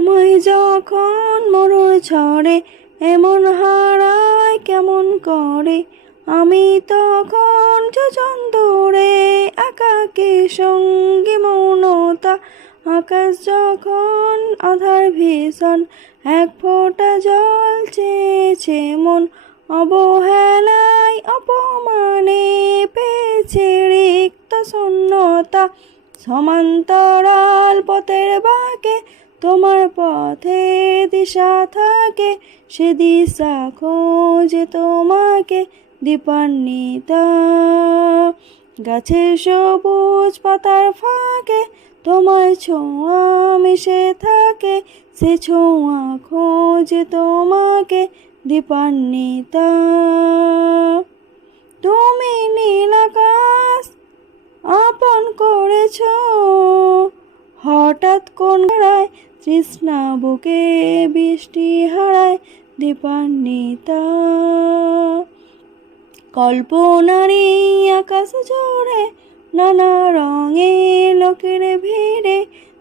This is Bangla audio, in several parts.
সময় যখন মরুর ঝড়ে, এমন হারায় কেমন করে? আমি তখন যোজন দূরে একাকে সঙ্গী মৌনতা, আকাশ যখন আধার ভীষণ, এক ফোঁটা জল চেয়েছে মন, অবহেলায় অপমানে পেয়েছে রিক্ত শূন্যতা, সমান্তরাল পথের বাঁকে তোমার পথে দিশা থাকে, সে দিশা খোঁজে তোমাকে দীপান্বিতা। গাছের সবুজ পাতার ফাঁকে তোমার ছোঁয়া মিশে থাকে, সে ছোঁয়া খোঁজে তোমাকে দীপান্বিতা। তুমি নীল আকাশ আপন করেছ হঠাৎ কোন হারায় তৃষ্ণা বুকে বৃষ্টি হারায় দীপান্বিতা। কল্পনারি আকাশ জোড়ে নানা রঙে লোকের ভিড়ে,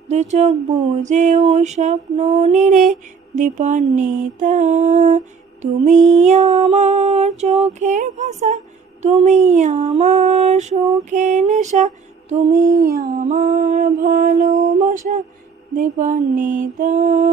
দু চোখ বুঝে ও স্বপ্ন নিরে দীপান্বিতা, তুমি আমার চোখের ভাষা, তুমি আমার সুখের নেশা, তুমি আমার ভালোবাসা দীপান্বিতা ও